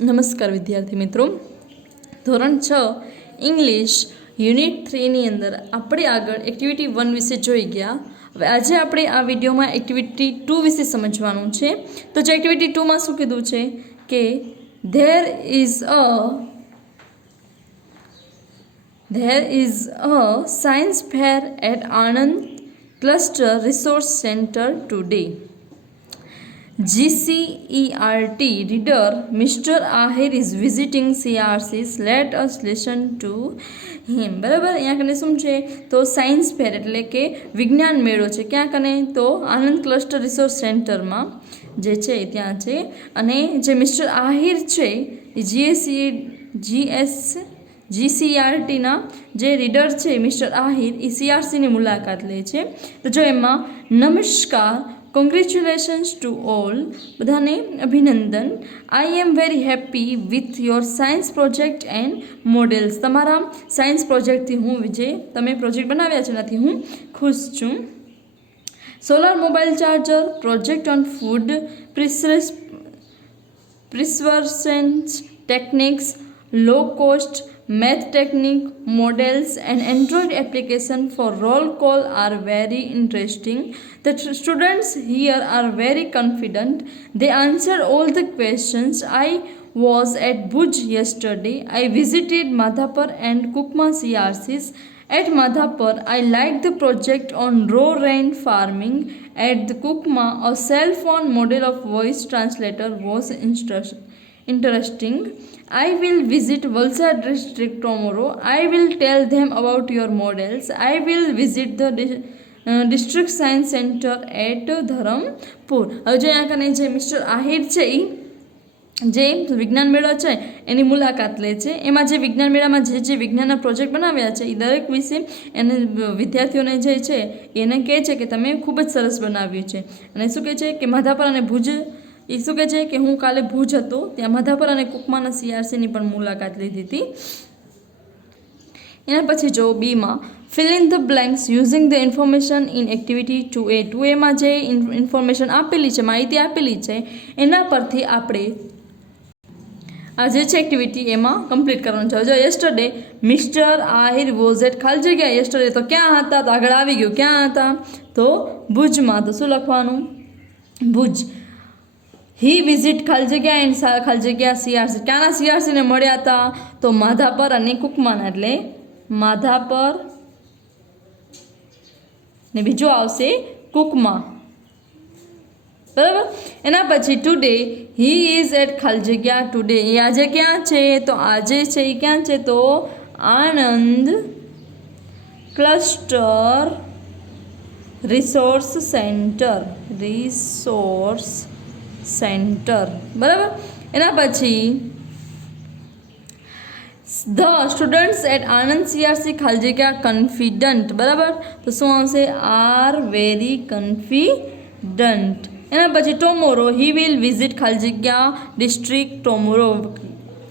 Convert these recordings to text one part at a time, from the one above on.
નમસ્કાર વિદ્યાર્થી મિત્રો, ધોરણ 6 ઇંગ્લિશ યુનિટ 3ની અંદર આપણે આગળ એક્ટિવિટી 1 વિશે જોઈ ગયા. હવે આજે આપણે આ વિડીયોમાં એક્ટિવિટી 2 વિશે સમજવાનું છે. તો જે એક્ટિવિટી 2માં શું કીધું છે કે there is a science fair at Anand Cluster Resource Center today. GCERT reader Mr. Ahir is visiting CRCs. Let us listen to him. બરાબર, અહીંયા કને શું છે તો સાયન્સ ફેર એટલે કે વિજ્ઞાન મેળો છે. ક્યાં કને તો આનંદ ક્લસ્ટર રિસોર્સ સેન્ટરમાં જે છે ત્યાં છે. અને જે મિસ્ટર આહિર છે એ GCERTના જે રીડર છે મિસ્ટર આહિર એ CRCની મુલાકાત લે છે. તો જો એમાં નમસ્કાર, કોંગ્રેચ્યુલેશન્સ ટુ ઓલ, બધાને અભિનંદન. I am very happy with your science project and models. તમારા સાયન્સ પ્રોજેક્ટથી હું જે તમે પ્રોજેક્ટ બનાવ્યા છે એનાથી હું ખુશ છું. Solar mobile charger, project on food preservations techniques, low cost math technique, models and Android application for roll call are very interesting. The students here are very confident. They answered all the questions. I was at Bhuj yesterday. I visited Madhapur and Kukma CRCs. At Madhapur, I liked the project on raw rain farming. At the Kukma, a cell phone model of voice translator was interesting. I will visit Valsad district tomorrow. I will tell them about your models. I will visit the district science center at Dharampur. હવે જો અહીંયા કને જે mister Ahir છે એ જે વિજ્ઞાન મેળો છે એની મુલાકાત લે છે. એમાં જે વિજ્ઞાન મેળામાં જે વિજ્ઞાનના પ્રોજેક્ટ બનાવ્યા છે એ દરેક વિશે એને વિદ્યાર્થીઓને જે છે એને કહે છે કે તમે ખૂબ જ સરસ બનાવ્યું છે. અને શું કહે છે કે માધાપર અને ભુજ એ શું કહે છે કે હું કાલે ભુજ હતો, ત્યાં માધાપર અને કુકમાના CRCની પણ મુલાકાત લીધી હતી. એના પછી જો બીમાં fill in the blanks using the information in activity 2A. 2Aમાં જે ઇન્ફોર્મેશન આપેલી છે, માહિતી આપેલી છે એના પરથી આપણે આ જે છે એક્ટિવિટી એમાં કમ્પ્લીટ કરવાનું છે. જો yesterday mister Ahir was at ખાલી જગ્યા યસ્ટરડે તો ક્યાં હતા, તો આગળ આવી ગયું ક્યાં હતા તો ભુજમાં. તો શું લખવાનું ભુજ. હી વિઝિટ ખાલી જગ્યા એન્ડ ખાલી જગ્યા CRC. ક્યાંના CRCને મળ્યા હતા તો માધાપર અને કુકમાના, એટલે માધાપર ને બીજો આવશે કુકમા. બરાબર. એના પછી ટુડે હી ઇઝ એટ ખાલી જગ્યા ટુડે. એ આજે ક્યાં છે તો આજે છે એ ક્યાં છે તો આનંદ ક્લસ્ટર રિસોર્સ સેન્ટર. બરાબર. એના પછી the students at Anand CRC ખાલી જગ્યા કન્ફિડન્ટ. બરાબર. તો શું આવશે આર વેરી કન્ફિડન્ટ. એના પછી ટોમોરો હી વિલ વિઝિટ ખાલી જગ્યા ડિસ્ટ્રિક્ટ ટોમોરો.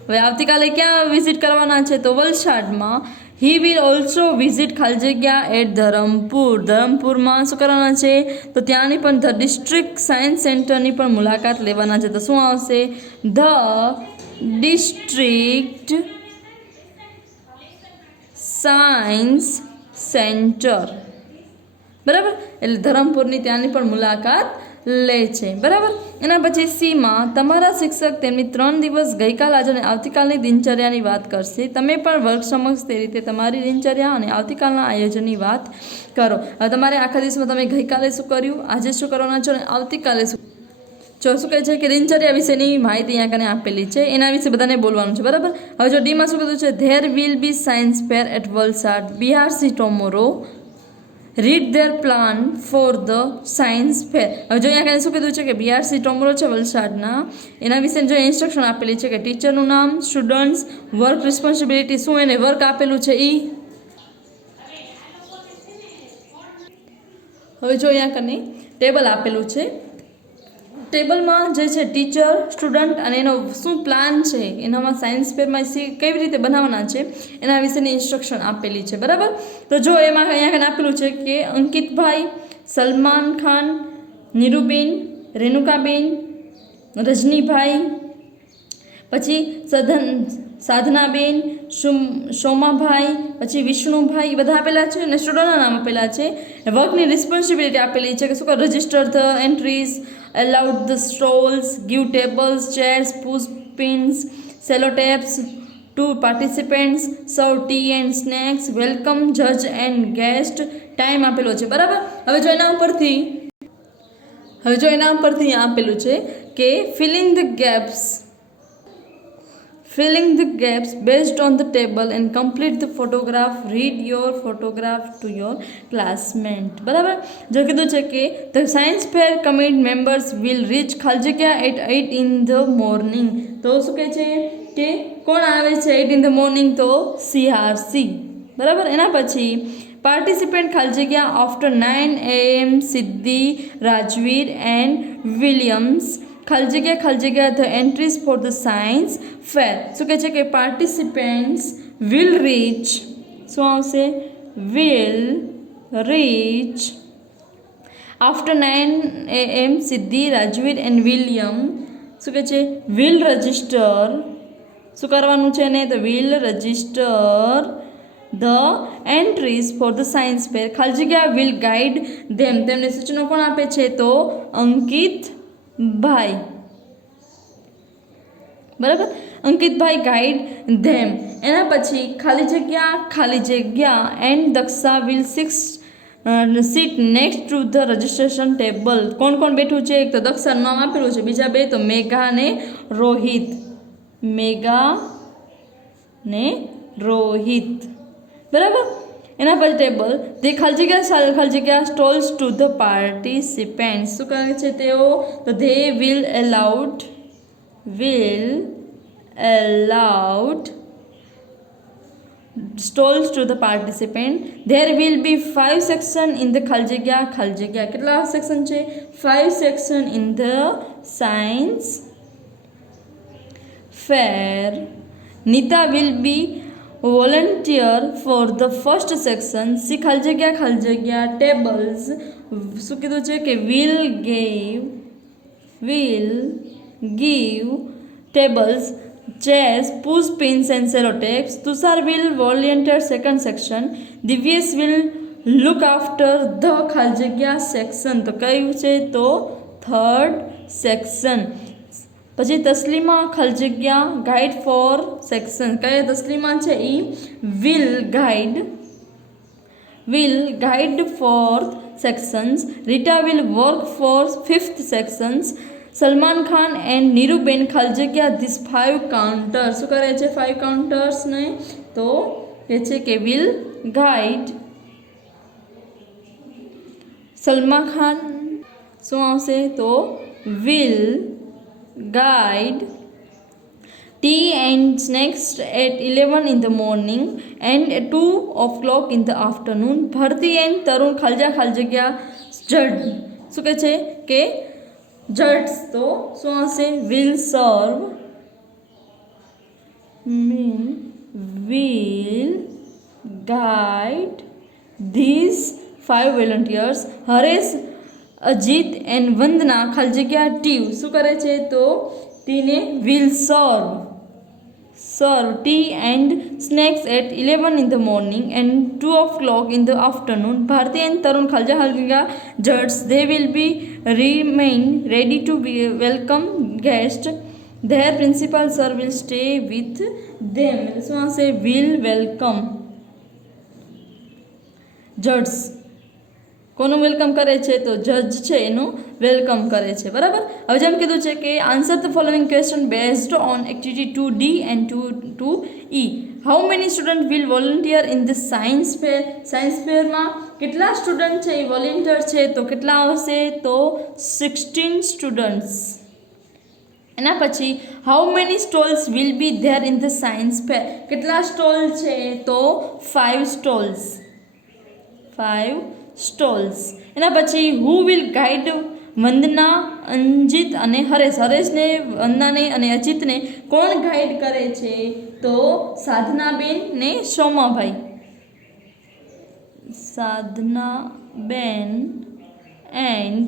હવે આવતીકાલે ક્યાં વિઝિટ કરવાના છે તો વલસાડમાં. હી વિલ ઓલ્સો વિઝિટ ખાલી જગ્યા એટ ધરમપુર. ધરમપુરમાં શું કરવાના છે તો ત્યાંની પણ ધ ડિસ્ટ્રિક્ટ સાયન્સ સેન્ટરની પણ મુલાકાત લેવાના છે. તો શું આવશે ધ ડિસ્ટ્રિક્ટ સાયન્સ સેન્ટર. બરાબર. એટલે ધરમપુરની ત્યાંની પણ મુલાકાત લે છે. બરાબર. એના પછી સીમાં તમારા શિક્ષક તેમની 3 દિવસ ગઈકાલ, આજે અને આવતીકાલની દિનચર્યાની વાત કરશે. તમે પણ વર્ગ સમક્ષ તે રીતે તમારી દિનચર્યા અને આવતીકાલના આયોજનની વાત કરો. હવે તમારે આખા દિવસમાં તમે ગઈકાલે શું કર્યું, આજે શું કરવાના છો અને આવતીકાલે શું કહે છે કે દિનચર્યા વિશેની માહિતી અહીંયા કને આપેલી છે, એના વિશે બધાને બોલવાનું છે. બરાબર. હવે જો ડીમાં શું કીધું છે there will be science fair at Valsad BRC tomorrow. Read their plan for the science fair. હવે જો અહીંયા કને શું કીધું છે કે BRC ટોમોરો છે વલસાડના, એના વિશે જો ઇન્સ્ટ્રક્શન આપેલી છે કે ટીચરનું નામ, સ્ટુડન્ટ્સ, વર્ક રિસ્પોન્સિબિલિટી, શું એને વર્ક આપેલું છે એ. હવે જો અહીંયા કને ટેબલ આપેલું છે. ટેબલમાં જે છે ટીચર, સ્ટુડન્ટ અને એનો શું પ્લાન છે, એનામાં સાયન્સ ફેરમાં કેવી રીતે બનાવવાના છે એના વિશેની ઇન્સ્ટ્રક્શન આપેલી છે. બરાબર. તો જો એમાં અહીંયા આપેલું છે કે અંકિતભાઈ, સલમાન ખાન, નીરુબેન, રેણુકાબેન, રજનીભાઈ, પછી સાધનાબેન, સોમાભાઈ, પછી વિષ્ણુભાઈ, એ બધા આપેલા છે અને સ્ટુડન્ટના નામ આપેલા છે. વર્કની રિસ્પોન્સિબિલિટી આપેલી છે કે શું કરે, register the entries, allowed the stalls, give tables, chairs, push pins, sellotapes to participants, serve tea and snacks, welcome judge and guest, time આપેલો છે. બરાબર. હવે જો એના ઉપરથી આપેલું છે કે filling the gaps based on the table and complete the photograph, read your photograph to your classmate. બરાબર. જો કીધું છે કે the science fair committee members will reach ખાલી જગ્યા at 8 in the morning. તો શું કહે છે કે કોણ આવે છે 8 in the morning? તો CRC. બરાબર. એના પછી પાર્ટિસિપન્ટ ખાલી જગ્યા after 9 am સિદ્ધિ, રાજવીર એન્ડ વિલિયમ્સ, ખાલી જગ્યા the entries for the science fair. શું કહે છે કે પાર્ટિસિપન્ટ્સ will reach, શું આવશે, will reach after 9 am સિદ્ધિ, રાજવીર એન્ડ વિલિયમ, શું કહે છે will register, શું કરવાનું છે ને, તો will register the entries for the science fair, ખાલી જગ્યા will guide them, તેમને સૂચનો કોણ આપે છે, તો અંકિતભાઈ. બરાબર. અંકિતભાઈ ગાઈડ ધેમ. એના પછી ખાલી જગ્યા and Daksha will seat next to the registration table. કોણ બેઠું છે? એક તો દક્ષાનું નામ આપેલું છે, બીજા બે તો મેઘા ને રોહિત. બરાબર. એના પછી ટેબલ તે ખાલી જગ્યા સ્ટોલ્સ ટુ ધ પાર્ટિસિપન્ટ. શું કહે છે તેઓ? તો they will allowed stalls to the participant. There will be 5 section in the ખાલી જગ્યા કેટલા સેક્શન છે? 5 section in the science fair. Nita will be volunteer for the first section. C ખાલી જગ્યા tables. શું કીધું છે કે will give tables, chairs, push pins and sellotapes. Tushar will volunteer second section. Divyesh will look after the ખાલી જગ્યા section. તો કયું છે? તો third section. પછી તસ્લીમા ખાલી જગ્યા ગાઈડ ફોર સેક્શન. કયા તસ્લીમા છે? એ will guide for sections. Rita will work for 5th sections. Salman Khan and Niruben ખાલી જગ્યા ધીસ 5 કાઉન્ટર્સ. શું કરે છે 5 કાઉન્ટર્સને? તો એ છે કે વિલ ગાઈડ. સલમાન ખાન શું આવશે? તો will guide tea and snacks at 11 in the morning and at 2 o'clock in the afternoon. ભરતી એન્ડ તરુણ ખાલી જગ્યા જડ. શું કહે છે કે જડ્સ. તો શું આવશે? will serve, will guide these 5 volunteers. Haresh, Ajit and Vandana ખાલી જગ્યા ટીવ. શું કરે છે? તો ટીને will serve tea and snacks at 11 in the morning and 2 o'clock in the afternoon. Bharti and Tarun ખાલી જગ્યા judges. They will be remain ready to be welcome guest. Their principal sir will stay with them. શું આવશે? will welcome judges. કોનું welcome કરે છે? તો જજ છે એનું વેલકમ કરે છે. બરાબર. હવે જેમ કીધું છે કે answer the following question based on activity 2D and 2E. How many student will volunteer in the science fair? Science ફેરમાં કેટલા સ્ટુડન્ટ છે એ વોલન્ટિયર છે? તો કેટલા આવશે? તો 16 સ્ટુડન્ટ્સ. એના પછી how many stalls will be there in the science ફેર? કેટલા સ્ટોલ છે? તો 5 સ્ટોલ્સ. એના પછી હુ વિલ ગાઈડ વંદના, અંજિત અને હરેશ? હરેશને, વંદનાને અને અજીતને કોણ ગાઈડ કરે છે? તો સાધનાબેન ને સોમાભાઈ. સાધનાબેન એન્ડ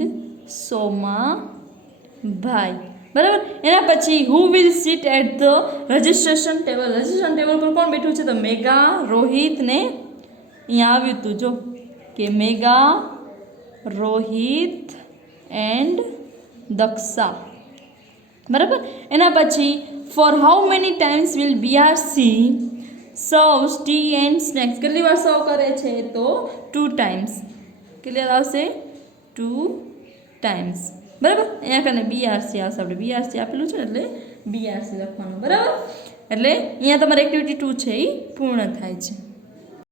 સોમાભાઈ. બરાબર. એના પછી who will sit at the registration table. Registration table પર કોણ બેઠું છે? તો મેગા, રોહિત ને અહીંયા આવ્યું હતું જો કે મેગા, રોહિત એન્ડ દક્ષા. બરાબર. એના પછી for how many times will BRC serves tea and snacks. કેટલી વાર સર્વ કરે છે? તો 2 ટાઈમ્સ. ક્લિયર આવશે? 2 ટાઈમ્સ. બરાબર. અહીંયા કને બીઆરસી આવશે. આપણે બીઆરસી આપેલું છે એટલે બીઆરસી લખવાનું. બરાબર. એટલે અહીંયા તમારે એક્ટિવિટી 2 છે એ પૂર્ણ થાય છે.